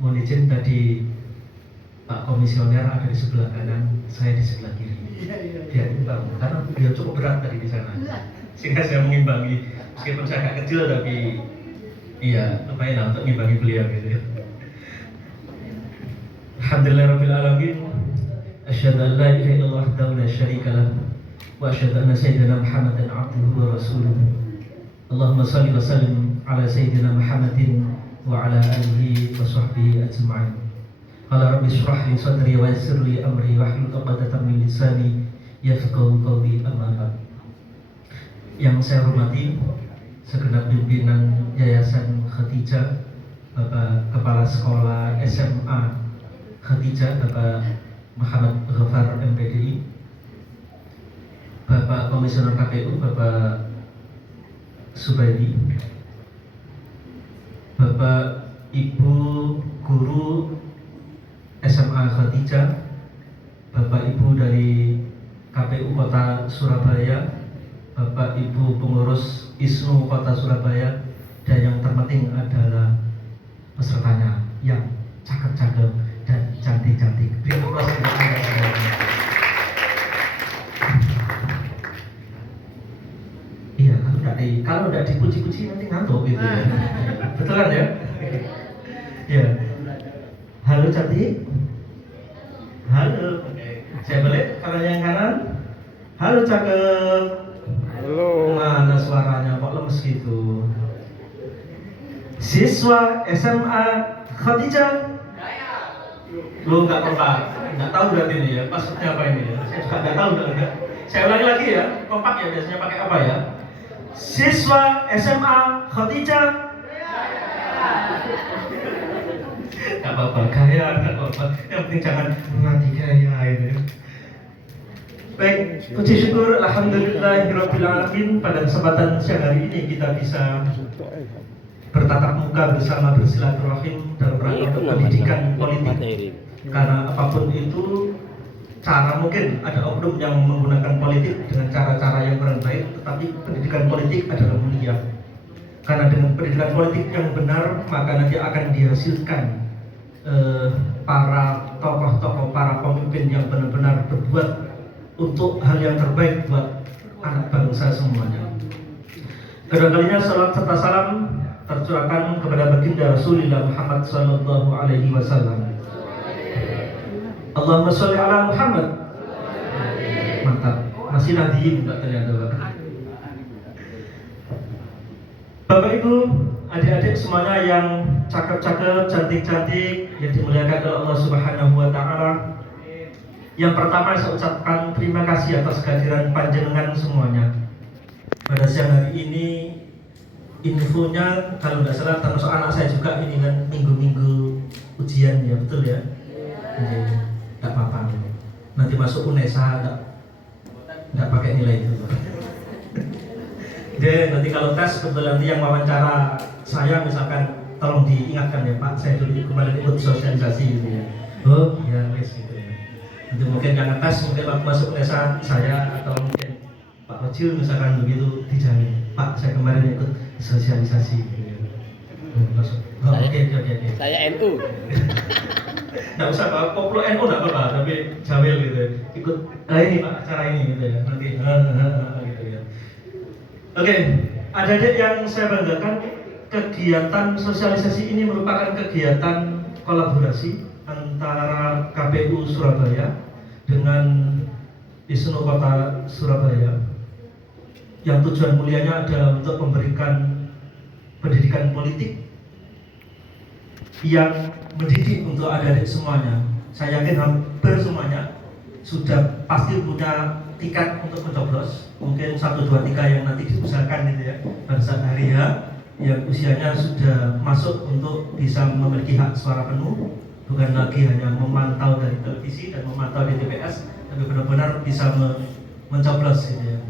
mohon izin tadi Pak Komisioner ada di sebelah kanan, saya di sebelah kiri. Biar imbang, karena beliau cukup berat tadi di sana, sehingga saya mengimbangi. Meskipun saya agak kecil tapi iya lumayan lah untuk mengimbangi beliau gitu ya. Alhamdulillahirabbil alamin. Asyhadu an la ilaha illallah wahdahu la syarika lah wa asyhadu anna sayyidina Muhammadan abduhu wa rasuluh. Allahumma shalli wa sallim ala sayyidina Muhammadin wa ala alihi wa sahbihi ajma'in. Qala rabbi shrah li sadri wa yassir li amri wahlul 'uqdatam min lisani yafqahu qawli. Amma ba'd. Yang saya hormati segenap pimpinan Yayasan Khadijah, Bapak Kepala Sekolah SMA Khadijah, Bapak Muhammad Ghafar MPDI, Bapak Komisioner KPU, Bapak Subaidi, Bapak Ibu Guru SMA Khadijah, Bapak Ibu dari KPU Kota Surabaya, Bapak Ibu pengurus ISNU Kota Surabaya, dan yang terpenting adalah pesertanya yang cakep-cakep dan cantik-cantik. Beri aplaus untuk Anda semuanya. Iya, kalau tidak dipuji-puji nanti ngantuk gitu ya. Betul kan ya? Ya. Halo cantik. Halo. Saya balik kalau yang kanan. Halo cakep. Halo. Mana suaranya kok lemes gitu? Siswa SMA Khadijah. Lu nggak kompak, nggak tahu berarti ini ya. Maksudnya apa ini ya? Saya juga nggak tahu enggak. Saya ulangi lagi ya. Kompak ya biasanya pakai apa ya? Siswa SMA Khadijah. Nggak apa-apa, gaya nggak apa-apa. Yang penting jangan mati gaya itu. Baik, puji syukur alhamdulillahirabbil alamin, pada kesempatan siang hari ini kita bisa bertatap muka bersama bersilaturahim dalam rangka pendidikan politik. Karena apapun itu cara, mungkin ada oknum yang menggunakan politik dengan cara-cara yang kurang baik, tetapi pendidikan politik adalah mulia. Karena dengan pendidikan politik yang benar, maka nanti akan dihasilkan para tokoh-tokoh, para pemimpin yang benar-benar berbuat untuk hal yang terbaik buat anak bangsa semuanya. Kedua kalinya salat serta salam tercurahkan kepada baginda Rasulullah Muhammad sallallahu alaihi wasallam. Allahumma sholli ala Muhammad. Mantap. Masih nadiin Mbak ternyata Mbak. Bapak Ibu, adik-adik semuanya yang cakep-cakep, cantik-cantik, yang dimuliakan oleh Allah Subhanahu wa taala. Yang pertama saya ucapkan terima kasih atas kehadiran panjenengan semuanya. Pada siang hari ini infonya kalau nggak salah termasuk anak saya juga ini kan minggu-minggu ujian ya, betul ya? Nggak apa-apa. Nanti masuk UNESA nggak pakai nilai itu. Jadi nanti kalau tes kebetulan nanti yang wawancara saya misalkan tolong diingatkan ya Pak, saya dulu kemarin ikut sosialisasi gitu ya. Oh ya wes gitu ya. Nanti mungkin yang ngetes mungkin waktu masuk UNESA saya atau mungkin Pak Kecil misalkan begitu dijamin Pak saya kemarin ikut sosialisasi gitu ya. Oh, oke. Saya NU. Nggak usah Pak, koplo NU nggak apa-apa, tapi jamil gitu ya. Ikut ini Pak acara ini gitu ya. Nanti gitu ya. Oke, adik-adik yang saya banggakan, kegiatan sosialisasi ini merupakan kegiatan kolaborasi antara KPU Surabaya dengan ISNU Kota Surabaya, yang tujuan mulianya adalah untuk memberikan pendidikan politik yang mendidik untuk adik-adik semuanya. Saya yakin hampir semuanya sudah pasti punya tiket untuk mencoblos. Mungkin 1, 2, 3 yang nanti diusahakan gitu ya, pada saat hari yang usianya sudah masuk untuk bisa memiliki hak suara penuh, bukan lagi hanya memantau dari televisi dan memantau di TPS, tapi benar-benar bisa mencoblos gitu ya.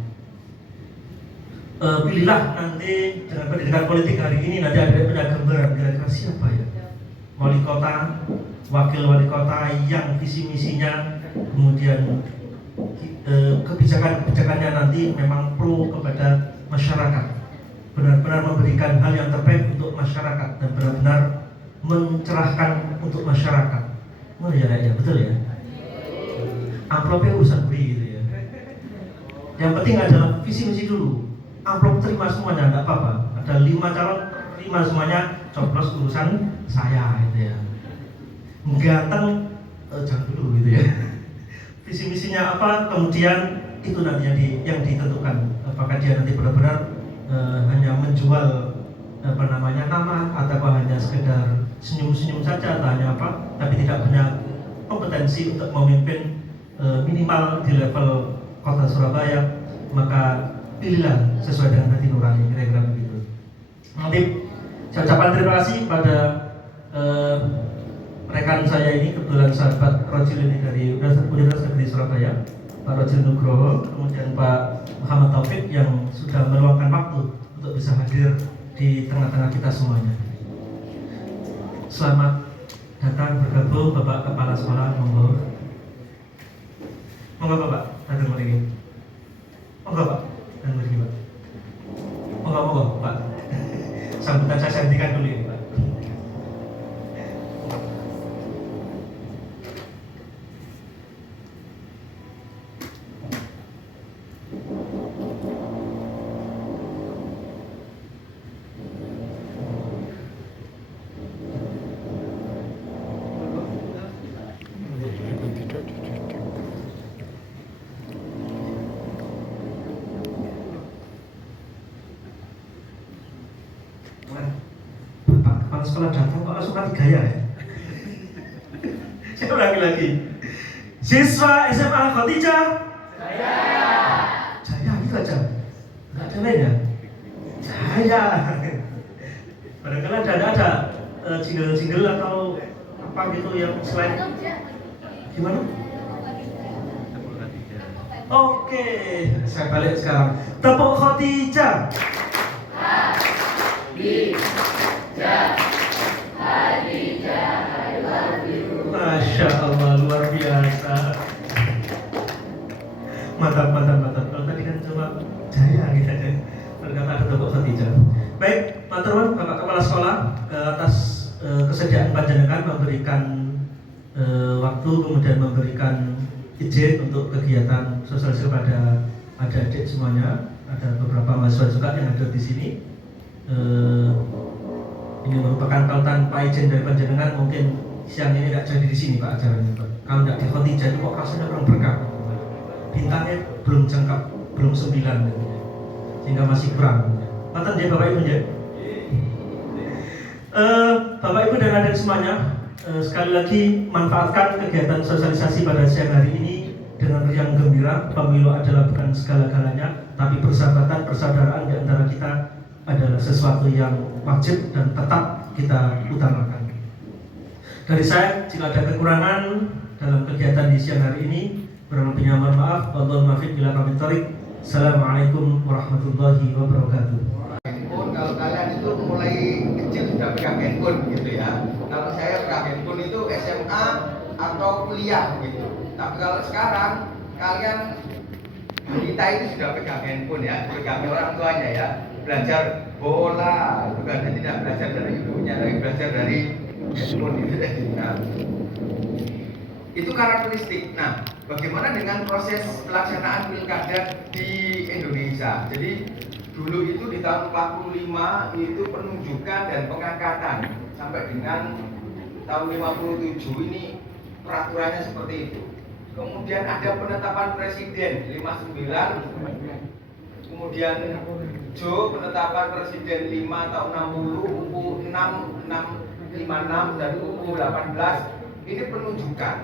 Pilihlah nanti dengan pendidikan politik hari ini, nanti ada punya gambaran kira-kira siapa ya wali kota, wakil wali kota yang visi misinya, kemudian kebijakan-kebijakannya nanti memang pro kepada masyarakat, benar-benar memberikan hal yang terbaik untuk masyarakat dan benar-benar mencerahkan untuk masyarakat. Oh ya, betul ya. Amplopnya urusan beli gitu ya. Yang penting adalah visi misi dulu. Amplop terima semuanya, enggak apa-apa. Ada 5 calon, terima semuanya, coblos urusan saya gitu ya. Ganteng, jangan dulu gitu ya. Visi misinya apa, kemudian itu nanti yang ditentukan. Apakah dia nanti benar-benar hanya menjual nama atau hanya sekedar senyum-senyum saja atau hanya apa, tapi tidak punya kompetensi untuk memimpin minimal di level kota Surabaya, maka pilihlah sesuai dengan hati nurani, kira-kira begitu. Nanti saya ucapkan terima kasih pada rekan saya ini, kebetulan sahabat Rojil ini dari Universitas Negeri Surabaya, Pak Rojil Nugroho, kemudian Pak Muhammad Taufik yang sudah meluangkan waktu untuk bisa hadir di tengah-tengah kita semuanya. Selamat datang bergabung Bapak Kepala Sekolah, monggo Bapak, datang lagi. Monggo Pak, datang lagi Pak. Monggo Pak. Sambutan saya hentikan dulu ya Pak. Bapak Kepala Sekolah datang kok langsung ganti gaya ya? Saya ulangi lagi. Siswa SMA Khotijah Jaya gitu aja, nggak ada lain ya? Jaya. Barangkali ada jingle atau apa gitu yang selain gimana? Oke, saya balik sekarang. Tepuk Khotijah. Masya Allah, luar biasa. Mantap. Kalau tadi kan cuma Jaya gitu aja. Berkata ada Tepuk Khotijah. Baik, matur Bapak Kepala Sekolah atas kesediaan panjenengan memberikan waktu, kemudian memberikan izin untuk kegiatan sosialisasi pada adik-adik semuanya. Ada beberapa mahasiswa juga yang ada di sini. Ini merupakan kalau tanpa izin dari panjenengan mungkin siang ini tidak jadi di sini Pak acaranya Pak. Kalau tidak di Khotijah itu kok rasanya kurang berkah. Bintangnya belum jangkap, belum 9 sehingga masih kurang. Matan dia Bapak Ibu ya. Bapak Ibu dan adik semuanya, sekali lagi manfaatkan kegiatan sosialisasi pada siang hari ini dengan riang gembira. Pemilu adalah bukan segala-galanya, tapi persahabatan, persaudaraan di antara kita adalah sesuatu yang wajib dan tetap kita utamakan. Dari saya, jika ada kekurangan dalam kegiatan di siang hari ini, kurang lebihnya mohon maaf. Wallahul muwaffiq ila aqwamit thoriq. Assalamualaikum warahmatullahi wabarakatuh. Kalau kalian itu mulai kecil sudah pegang handphone gitu ya. Kalau saya pegang handphone itu SMA atau kuliah gitu. Tapi kalau sekarang kalian kita itu sudah pegang handphone ya, pegang orang tuanya ya. Belajar bola, bukan tidak belajar dari ibunya, tapi belajar dari handphone gitu. Nah, itu karakteristik. Nah, bagaimana dengan proses pelaksanaan pilkada di Indonesia? Jadi dulu itu di tahun 45 itu penunjukan dan pengangkatan sampai dengan tahun 57 ini peraturannya seperti itu. Kemudian ada penetapan presiden 59, kemudian penetapan presiden 5 tahun 60, UU 656 dan UU 18 ini penunjukan.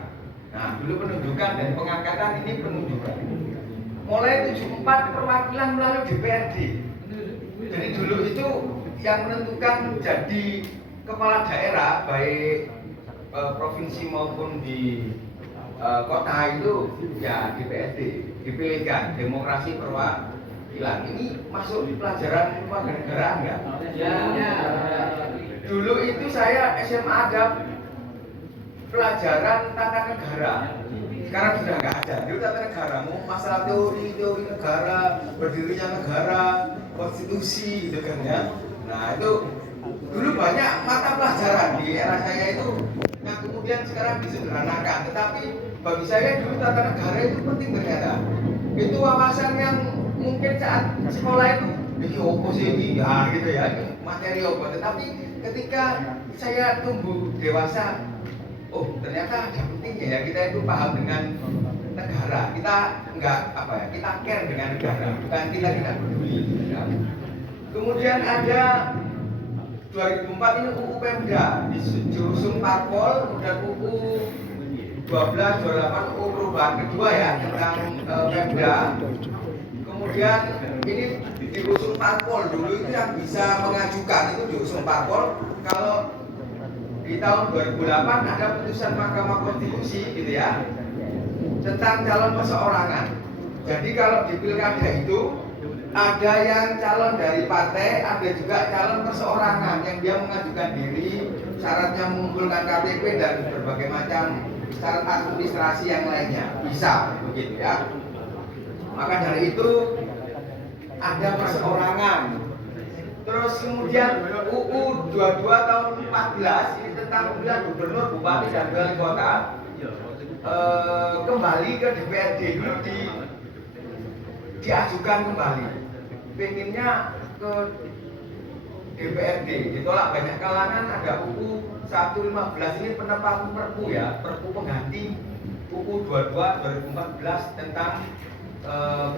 Nah, dulu penunjukan dan pengangkatan ini penunjukan. Mulai 74 perwakilan melalui DPRD. Jadi dulu itu yang menentukan jadi kepala daerah baik provinsi maupun di kota itu ya DPRD, dipilihkan demokrasi perwakilan. Ini masuk di pelajaran warga negara enggak? Ya. Dulu itu saya SMA ada pelajaran tata negara. Sekarang sudah nggak ada. Dulu tata negara, masalah teori negara, berdirinya negara, konstitusi gitu kan ya. Nah itu Dulu banyak mata pelajaran di era saya itu yang kemudian sekarang disederhanakan, tetapi bagi saya dulu tata negara itu penting ternyata. Itu wawasan yang mungkin saat sekolah itu ini opo sih ini ya gitu ya, ini materi opo. Tetapi ketika saya tumbuh dewasa, oh ternyata ada pentingnya ya kita itu paham dengan negara. Kita enggak apa ya, kita care dengan negara, bukan kita tidak peduli. Ya. Kemudian ada 2004 ini UU Pemda diusung parpol, kemudian UU 12, 28 UU perubahan kedua ya tentang Pemda. Kemudian ini diusung parpol, dulu itu yang bisa mengajukan itu diusung parpol. Kalau di tahun 2008 ada putusan Mahkamah Konstitusi gitu ya tentang calon perseorangan. Jadi kalau di pilkada itu ada yang calon dari partai, ada juga calon perseorangan yang dia mengajukan diri, syaratnya mengumpulkan KTP dan berbagai macam syarat administrasi yang lainnya, bisa begitu ya. Maka dari itu ada perseorangan. Terus kemudian UU 22 tahun 14 ini tentang pemilihan gubernur, bupati dan wali kota kembali ke DPRD dulu diajukan kembali. Pengennya ke DPRD ditolak banyak kalangan. Ada UU 115 ini penetapan perpu ya, perpu pengganti UU 22 2014 tentang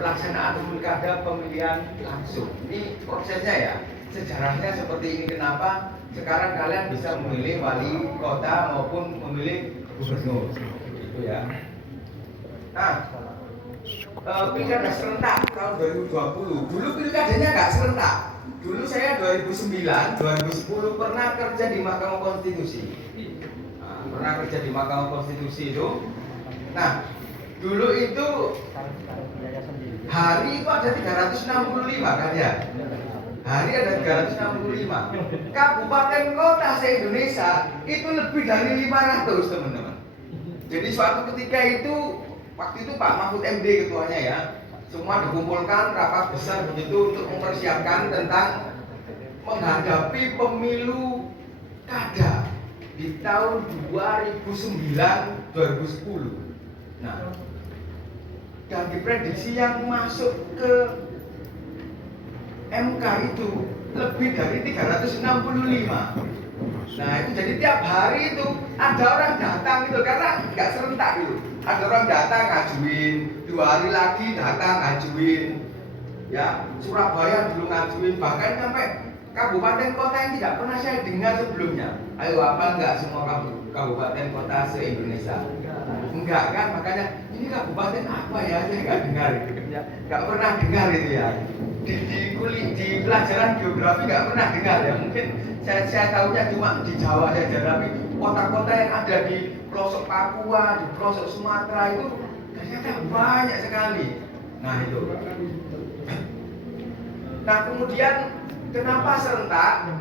pelaksanaan pilkada pemilihan langsung. Ini prosesnya ya, sejarahnya seperti ini. Kenapa sekarang kalian bisa memilih wali kota maupun memilih gubernur gitu ya. Nah, pilkada serentak tahun 2020. Dulu pilkadanya nggak serentak. Dulu saya 2009, 2010 pernah kerja di Mahkamah Konstitusi. Pernah kerja di Mahkamah Konstitusi itu. Nah, dulu itu hari itu ada 365 kan ya. Hari ada 365. Kabupaten kota se-Indonesia itu lebih dari 500 teman-teman. Jadi suatu ketika itu waktu itu Pak Mahfud MD ketuanya ya, semua dikumpulkan rapat besar begitu untuk mempersiapkan tentang menghadapi pemilu kada di tahun 2009-2010. Nah, dan diprediksi yang masuk ke MK itu lebih dari 365. Nah itu jadi tiap hari itu ada orang datang gitu karena nggak serentak gitu. Ada orang datang ngajuin, 2 hari lagi datang ngajuin. Ya Surabaya dulu ngajuin, bahkan sampai kabupaten kota yang tidak pernah saya dengar sebelumnya. Ayo apa enggak semua kabupaten kota se-Indonesia? Enggak kan, makanya ini kabupaten apa ya? Saya nggak dengar itu. Nggak pernah dengar itu ya. Di pelajaran geografi nggak pernah dengar ya. Mungkin saya tahunya cuma di Jawa saja, tapi kota-kota yang ada di pelosok Papua, di pelosok Sumatera itu ternyata banyak sekali. Nah itu. Nah kemudian kenapa serentak?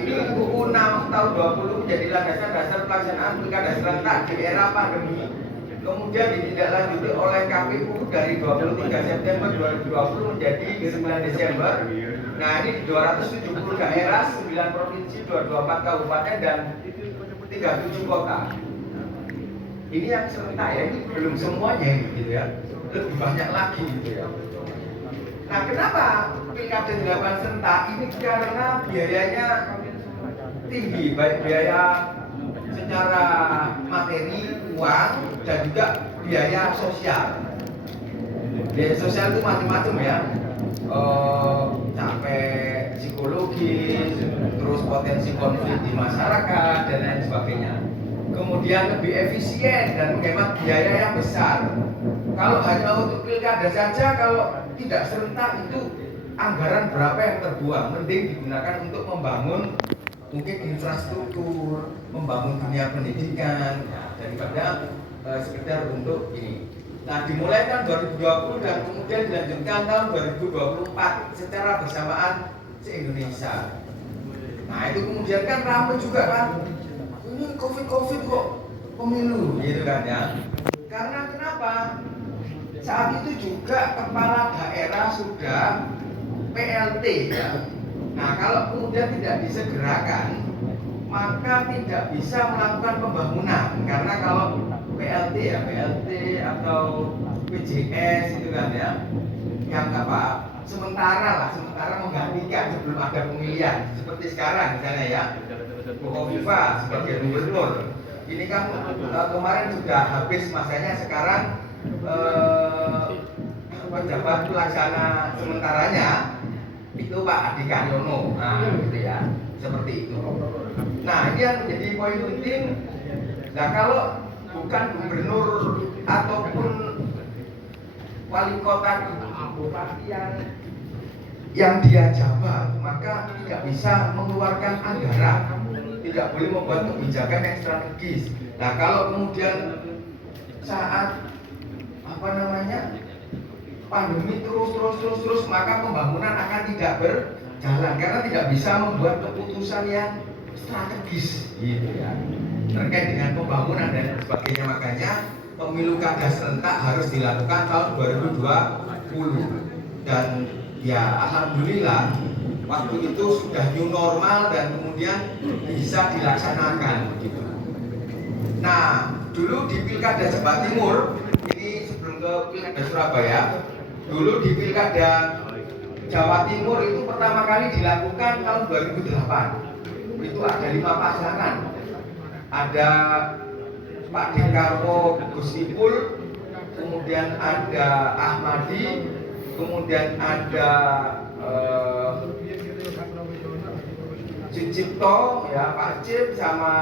Ini UU 6 tahun 20 menjadi landasan dasar pelaksanaan pilkada serentak di era pandemi. Kemudian ditindaklanjuti oleh KPU dari 23 September 2020 menjadi 9 Desember. Nah ini di 270 daerah, 9 provinsi, 24 kabupaten dan 37 kota. Ini yang serentak ya, ini belum semuanya gitu ya, lebih banyak lagi gitu ya. Nah kenapa pilkada dilakukan serentak? Ini karena biayanya tinggi, baik biaya secara materi, uang, dan juga biaya sosial. Biaya sosial itu macam-macam ya, capek psikologis, terus potensi konflik di masyarakat dan lain sebagainya. Kemudian lebih efisien dan menghemat biaya yang besar. Kalau hanya untuk pilkada saja, kalau tidak serentak itu anggaran berapa yang terbuang? Mending digunakan untuk membangun mungkin infrastruktur, membangun dunia pendidikan, daripada sekedar untuk ini. Nah dimulai tahun 2020 dan kemudian dilanjutkan tahun 2024 secara bersamaan se-Indonesia. Nah itu kemudian kan ramai juga kan, ini COVID kok pemilu gitu kan ya. Karena kenapa? Saat itu juga kepala daerah sudah PLT ya. Nah, kalau kemudian tidak disegerakan, maka tidak bisa melakukan pembangunan. Karena kalau PLT ya, PLT atau PJS itu kan ya, yang apa? Sementara menggantikan sebelum ada pemilihan. Seperti sekarang misalnya ya, Bukovifa sebagai gubernur. Ini kan kemarin sudah habis masanya, sekarang pejabat pelaksana sementaranya itu Pak Adi Karyono. Nah, gitu ya, seperti itu. Nah, ini yang menjadi poin penting. Nah, kalau bukan gubernur ataupun wali kota bupati yang dia jabat, maka tidak bisa mengeluarkan anggaran, tidak boleh membuat kebijakan yang strategis. Nah, kalau kemudian saat pandemi terus, maka pembangunan akan tidak berjalan karena tidak bisa membuat keputusan yang strategis, gitu ya, terkait dengan pembangunan dan sebagainya. Makanya pemilu kada serentak harus dilakukan tahun 2020 dan ya alhamdulillah waktu itu sudah new normal dan kemudian bisa dilaksanakan begitu. Nah, dulu di Pilkada Jawa Timur, ini sebelum ke Pilkada Surabaya, dulu di Pilkada Jawa Timur itu pertama kali dilakukan tahun 2008. Itu ada 5 pasangan. Ada Pak Dekarwo Gus Ipul, kemudian ada Ahmadi, kemudian ada Cipto ya, Pak Cip sama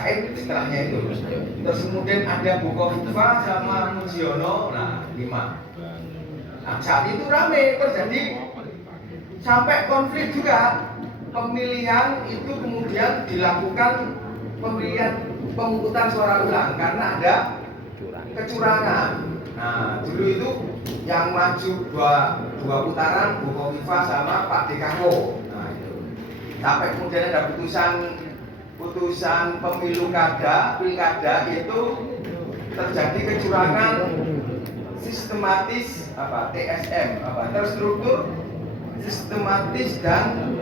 Said setelahnya itu. Terus kemudian ada Bukovifa sama Mujiono, nah 5. Nah, saat itu rame terjadi sampai konflik juga. Pemilihan itu kemudian dilakukan pemungutan suara ulang karena ada kecurangan. Nah, dulu itu yang maju dua putaran Bukovifa sama Pak Dekarwo. Nah, itu. Sampai kemudian ada putusan pemilu pilkada itu terjadi kecurangan sistematis TSM terstruktur, sistematis dan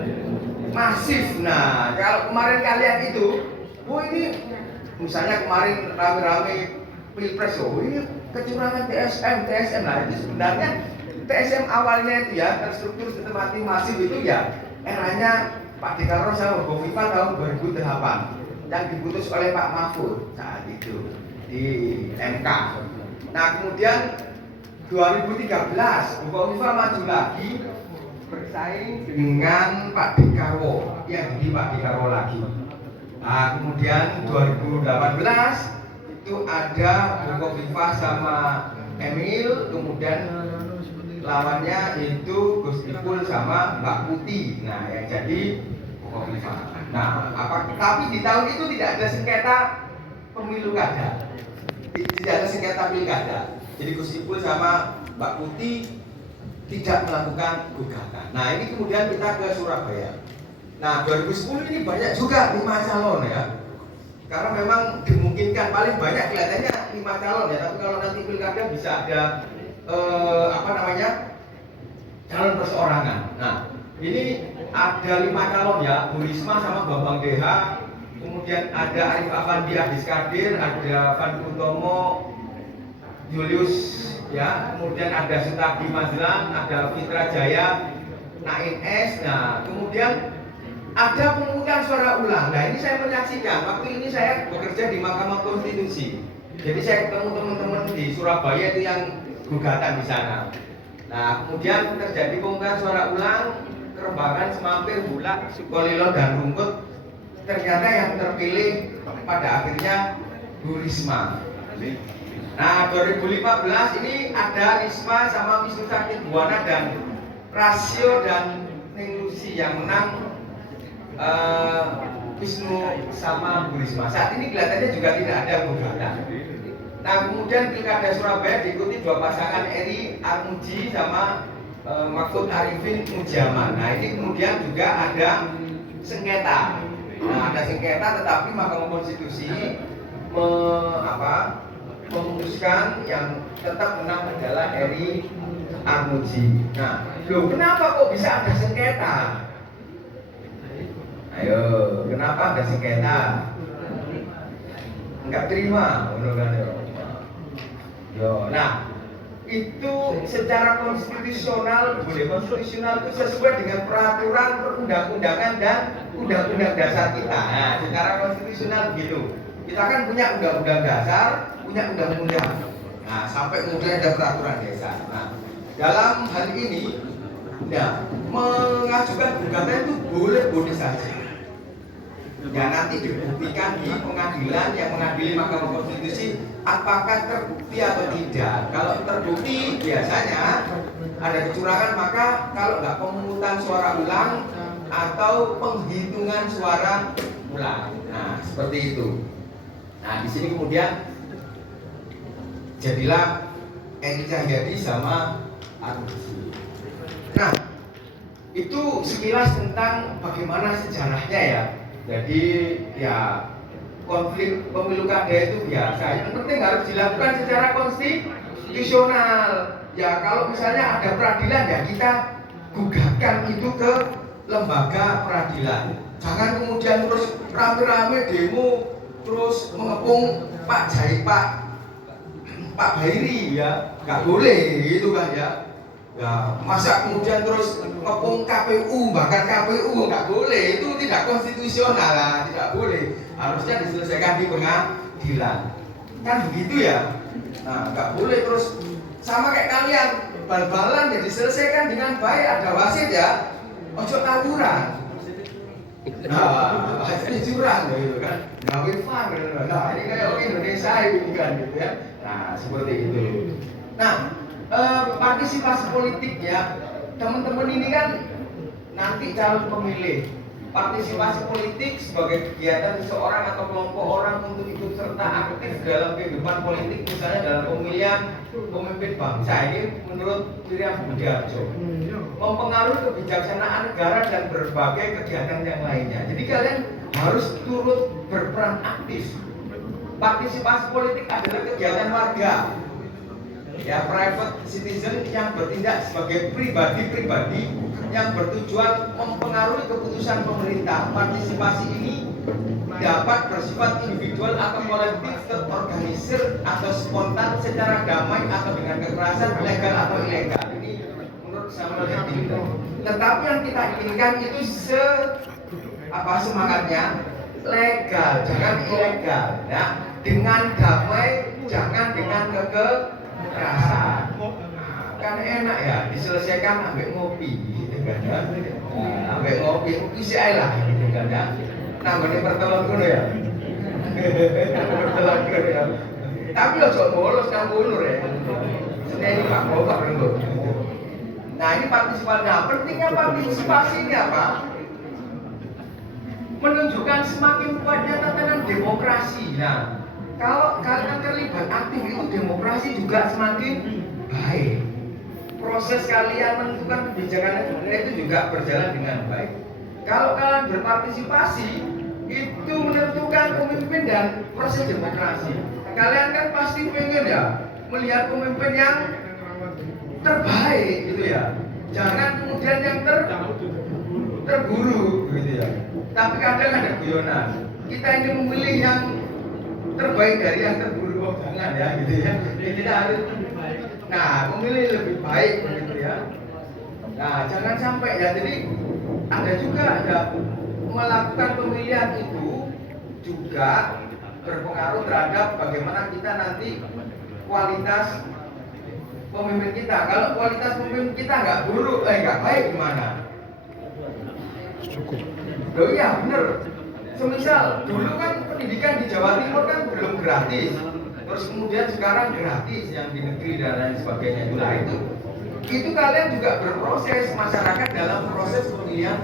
masif. Nah, kalau kemarin kalian itu, ini misalnya kemarin rame-rame pilpres, ini kecurangan TSM. Nah, itu sebenarnya TSM awalnya itu ya terstruktur, sistematis, masif itu ya eranya Pak Dekarwo sama Bukovifa tahun 2008 yang diputus oleh Pak Mahfud saat itu di MK. Nah, kemudian 2013 Bukovifa maju lagi bersaing dengan Pak Dekarwo, yang jadi Pak Dekarwo lagi. Nah, kemudian 2018 itu ada Bukovifa sama Emil, kemudian lawannya itu Gus Ipul sama Mbak Putih. Nah, yang jadi Bukovifa. Nah, tapi di tahun itu tidak ada sengketa pemilu kada, tidak ada sengketa pilkada. Jadi Gus Ipul sama Mbak Putih tidak melakukan gugatan. Nah, ini kemudian kita ke Surabaya. Nah, 2010 ini banyak juga 5 calon ya. Karena memang dimungkinkan paling banyak kelihatannya 5 calon ya. Tapi kalau nanti pilkada bisa ada calon perseorangan. Nah, ini ada 5 calon ya. Bu Risma sama Bambang Deha. Kemudian ada Arif Afandi Adis Kadir, ada Van Utomo, Julius ya, kemudian ada Sutadi Mazlan, ada Fitra Jaya, Naim S. Nah, kemudian ada pemungutan suara ulang. Nah, ini saya menyaksikan. Waktu ini saya bekerja di Mahkamah Konstitusi. Jadi saya ketemu teman-teman di Surabaya itu yang gugatan di sana. Nah, kemudian terjadi pemungutan suara ulang, Kerembangan, Semampir, Bulak, Sukolilo dan Rungkut. Ternyata yang terpilih pada akhirnya Bu Risma. Nah, 2015 ini ada Risma sama Wisnu Sakti Buwana dan Rasio dan Ninglusi yang menang Wisnu sama Bu Risma. Saat ini kelihatannya juga tidak ada gugatan. Nah, kemudian Pilkada Surabaya diikuti 2 pasangan Eri Armuji sama Mahfud Arifin Mujaman. Nah, ini kemudian juga ada sengketa. Nah, ada sengketa tetapi Mahkamah Konstitusi memutuskan yang tetap menang adalah Eri Armuji. Nah, loh kenapa kok bisa ada sengketa? Ayo, kenapa ada sengketa? Enggak terima, kan ya. Yo, nah itu secara konstitusional, konstitusional itu sesuai dengan peraturan perundang-undangan dan undang-undang dasar kita. Nah, secara konstitusional begitu. Kita kan punya undang-undang dasar, punya undang-undang. Nah, sampai kemudian ada peraturan desa. Nah, dalam hal ini, ya, mengajukan gugatan itu boleh-boleh saja. Ya nanti dibuktikan di pengadilan yang mengadili Mahkamah Konstitusi apakah terbukti atau tidak. Kalau terbukti biasanya ada kecurangan, maka kalau nggak pemungutan suara ulang atau penghitungan suara ulang. Nah seperti itu. Nah di sini kemudian jadilah Eni Cahyadi sama Armuji. Nah itu sekilas tentang bagaimana sejarahnya ya. Jadi ya konflik pemilu kada itu biasa. Yang penting harus dilakukan secara konstitusional. Ya kalau misalnya ada peradilan ya kita gugatan itu ke lembaga peradilan. Jangan kemudian terus rame-rame demo terus mengepung Pak Bairi ya, nggak boleh gitu kan ya. Ya, masa kemudian terus ngepung KPU, bahkan KPU nggak boleh, itu tidak konstitusional lah, tidak boleh. Harusnya diselesaikan di pengadilan, kan begitu ya. Nah, nggak boleh terus sama kayak kalian bal-balan ya diselesaikan dengan baik, ada wasit ya, ojo tawuran. Nah, hasilnya curang gitu kan, gawe fun gitu. Nah, ini kayak Indonesia ini kan gitu ya. Nah, seperti itu. Nah, partisipasi politik ya, teman-teman ini kan nanti calon pemilih. Partisipasi politik sebagai kegiatan seseorang atau kelompok orang untuk ikut serta aktif dalam kehidupan politik, misalnya dalam pemilihan pemimpin bangsa. Ini menurut Miriam Budiarjo mempengaruhi kebijaksanaan negara dan berbagai kegiatan yang lainnya. Jadi kalian harus turut berperan aktif. Partisipasi politik adalah kegiatan warga, ya, private citizen yang bertindak sebagai pribadi-pribadi yang bertujuan mempengaruhi keputusan pemerintah. Partisipasi ini dapat bersifat individual atau kolektif, terorganisir atau spontan, secara damai atau dengan kekerasan, legal atau ilegal. Ini menurut Samuel Huntington. Tetapi yang kita inginkan itu semangatnya legal, jangan ilegal, ya. Dengan damai, jangan dengan kekerasan. Kan enak ya, diselesaikan ambil ngopi gitu kan ya. Ambil ngopi sih lah gitu kan ya. Namanya pertolongan dulu ya. Pertolongan dulu ya. Tapi ojo bolos nang ngono ya. Ini Pak Bapak dulu. Nah, ini partisipasi. Nah, pentingnya partisipasi ini apa? Menunjukkan semakin kuatnya tatanan demokrasi. Nah, kalau kalian terlibat aktif itu demokrasi juga semakin baik. Proses kalian menentukan kebijakan negara itu juga berjalan dengan baik. Kalau kalian berpartisipasi itu menentukan pemimpin dan proses demokrasi. Kalian kan pasti pengen ya melihat pemimpin yang terbaik gitu ya. Jangan kemudian yang terburuk gitu ya. Tapi kadang ada guyonan. Kita ini memilih yang terbaik dari yang terburuk, oh jangan ya gitu ya. Jadi kita harus memilih lebih baik gitu ya. Nah, jangan sampai ya. Jadi ada melakukan pemilihan itu juga berpengaruh terhadap bagaimana kita nanti kualitas pemimpin kita. Kalau kualitas pemimpin kita nggak baik gimana? Loh iya bener. Semisal dulu kan pendidikan di Jawa Timur kan belum gratis, terus kemudian sekarang gratis yang di negeri dan lain sebagainya. Itu kalian juga berproses, masyarakat dalam proses pemilihan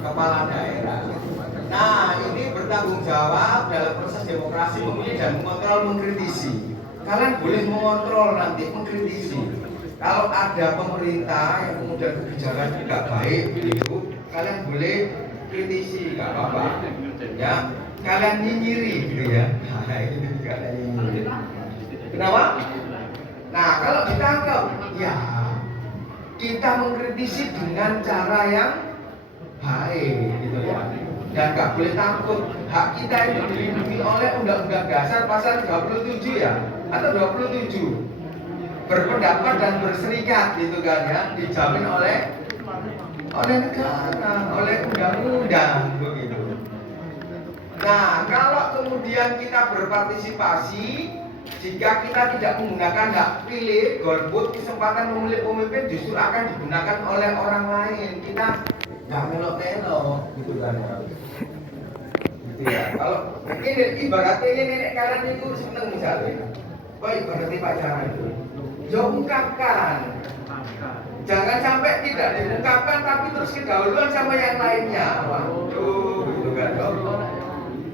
kepala daerah. Nah ini bertanggung jawab dalam proses demokrasi memilih dan mengontrol, mengkritisi. Kalian boleh mengontrol nanti, mengkritisi. Kalau ada pemerintah yang kemudian kebijakan tidak baik begitu, kalian boleh kritisi, nggak apa-apa. Ya, kalian nyinyiri gitu ya. Nah, ini kalian nyinyiri. Kenapa? Nah, kalau ditangkap, ya kita mengkritisi dengan cara yang baik gitu ya. Dan nggak boleh takut, hak kita itu dilindungi oleh Undang-Undang Dasar pasal 27 ya, atau 27, berpendapat dan berserikat gitu kan ya, dijamin oleh negara, oleh undang-undang begitu. Nah, kalau kemudian kita berpartisipasi, jika kita tidak menggunakan hak pilih, golput, kesempatan memilih pemimpin justru akan digunakan oleh orang lain. Kita nggak melok-melok gitu kan ya. Gitu ya. Kalau ini ibaratnya ini nenek kalian itu seneng misalnya, wah ibaratnya pacaran itu, ya ungkapkan. Jangan sampai tidak diungkapkan tapi terus kedahuluan sama yang lainnya. Waduh, gitu kan.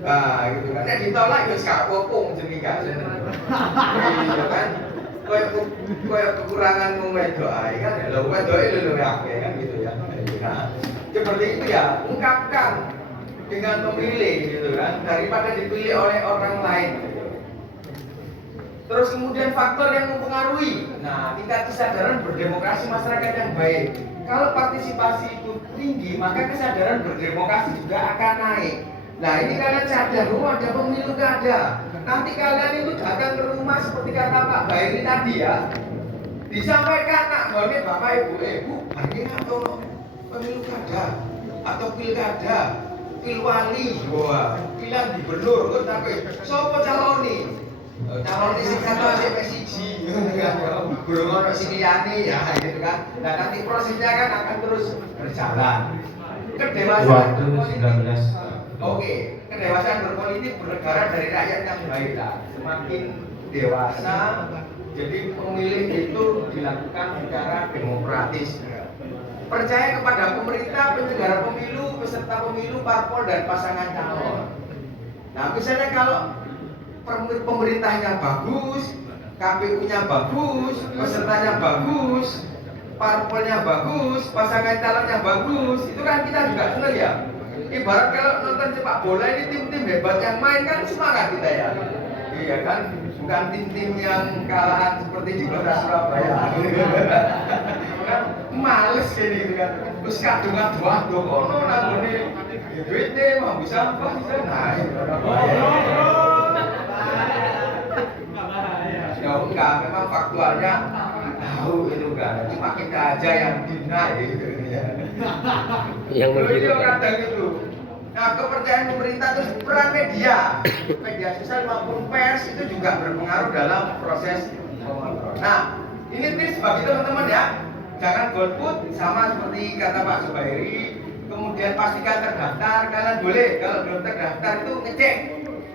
Nah, gitu kan. Nek ditolak ya gak apa-apa jenenge gak seneng. Iya kan. Kayak kekurangan wedok ae kan. Lho wedoke lho akeh kan gitu ya. Nah, seperti itu ya, ungkapkan dengan memilih gitu kan, daripada dipilih oleh orang lain. Terus kemudian faktor yang mempengaruhi, nah tingkat kesadaran berdemokrasi masyarakat yang baik. Kalau partisipasi itu tinggi, maka kesadaran berdemokrasi juga akan naik. Nah ini kalian sadar, ada pemilu kada. Nanti kalian itu datang ke rumah seperti kata Pak Bairi tadi ya, disampaikan nak gone bapak ibu, hari atau pemilu kada atau pilkada, pilwali, wah, pilihan gubernur, kok tapi sopo caloni? Calon sing kata sik siji belum ono sing liyane ya gitu kan. Nah nanti prosesnya kan akan terus berjalan. Kedewasaan berpolitik. Oke, kedewasaan berpolitik bernegara dari rakyat yang baik lah. Semakin dewasa, jadi pemilih itu dilakukan secara demokratis. Percaya kepada pemerintah, penyelenggara pemilu, peserta pemilu, parpol dan pasangan calon. Nah, misalnya kalau pemerintahnya bagus, KPU-nya bagus, pesertanya bagus, parpolnya bagus, pasangan calonnya bagus, itu kan kita juga senang ya. Ibarat kalau nonton sepak bola ini tim-tim hebat yang main kan semangat kita ya. Iya kan, bukan tim-tim yang kalahan seperti di Kota Surabaya. Kan males gitu kan. Terus kadung-kadung kono nanggone BT mau bisa apa bisa naik. Ya enggak, memang faktualnya tahu itu kan, cuma kita aja yang deny gitu ya. Yang begitu. Kadang itu. Nah, kepercayaan pemerintah terus peran media sosial maupun pers itu juga berpengaruh dalam proses pengontrol. Nah, ini tips bagi teman-teman ya, jangan golput sama seperti kata Pak Zubairi. Kemudian pastikan terdaftar, kalian boleh kalau belum terdaftar itu ngecek,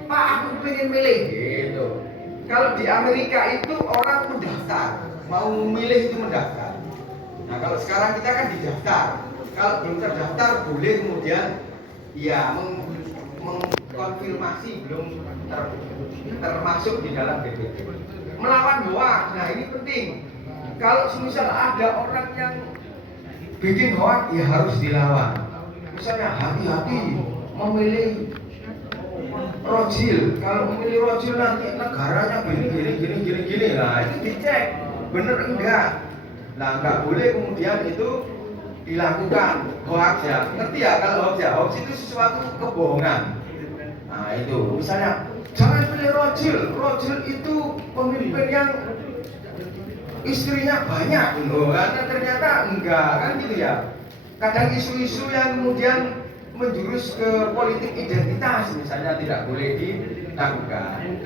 Pak aku pengen milih gitu. Kalau di Amerika itu orang mendaftar, mau milih itu mendaftar. Nah kalau sekarang kita kan didaftar. Kalau belum terdaftar boleh kemudian ya mengkonfirmasi belum termasuk di dalam DPT. Melawan hoax, nah ini penting. Kalau misal ada orang yang bikin hoax, ya harus dilawan. Misalnya hati-hati memilih rojil, kalau memilih rojil nanti negaranya gini, nah itu dicek bener enggak. Nah enggak boleh kemudian itu dilakukan hoax ya, ngerti ya kalau hoax ya, hoax itu sesuatu kebohongan. Nah itu misalnya jangan pilih rojil itu pemimpin yang istrinya banyak loh, karena ternyata enggak kan gitu ya. Kadang isu-isu yang kemudian menjurus ke politik identitas misalnya tidak boleh dilakukan.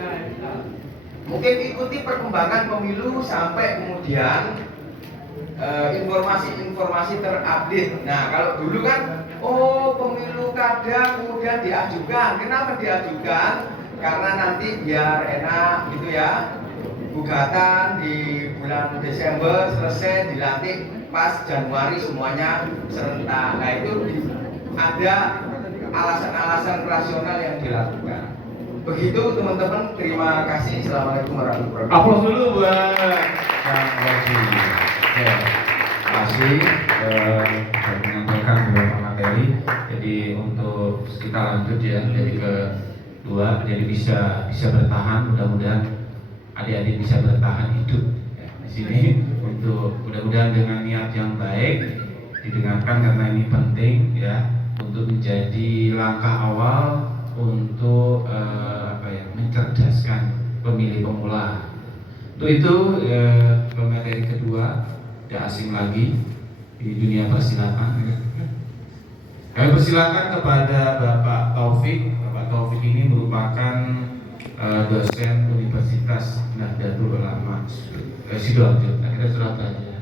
Mungkin ikuti perkembangan pemilu sampai kemudian informasi-informasi terupdate. Nah kalau dulu kan pemilu kada kemudian diajukan. Kenapa diajukan? Karena nanti biar enak gitu ya. Gugatan di bulan Desember selesai, dilantik pas Januari semuanya serentak. Nah itu ada alasan-alasan rasional yang dilakukan. Begitu teman-teman, terima kasih. Assalamualaikum warahmatullahi wabarakatuh. Aplaus dulu buat Kang Roji. Ya, terima kasih sudah menyampaikan beberapa materi. Jadi untuk kita lanjut ya, jadi kedua, jadi bisa bertahan. Mudah-mudahan adik-adik bisa bertahan hidup ya, di sini. untuk mudah-mudahan dengan niat yang baik didengarkan karena ini penting ya untuk menjadi langkah awal untuk mencerdaskan pemilih pemula. Untuk itu pemateri kedua tidak asing lagi di dunia persilatan. Kami persilakan kepada Bapak Taufik. Bapak Taufik ini merupakan dosen Universitas Nahdlatul Ulama Sidoarjo. Kita Surabaya.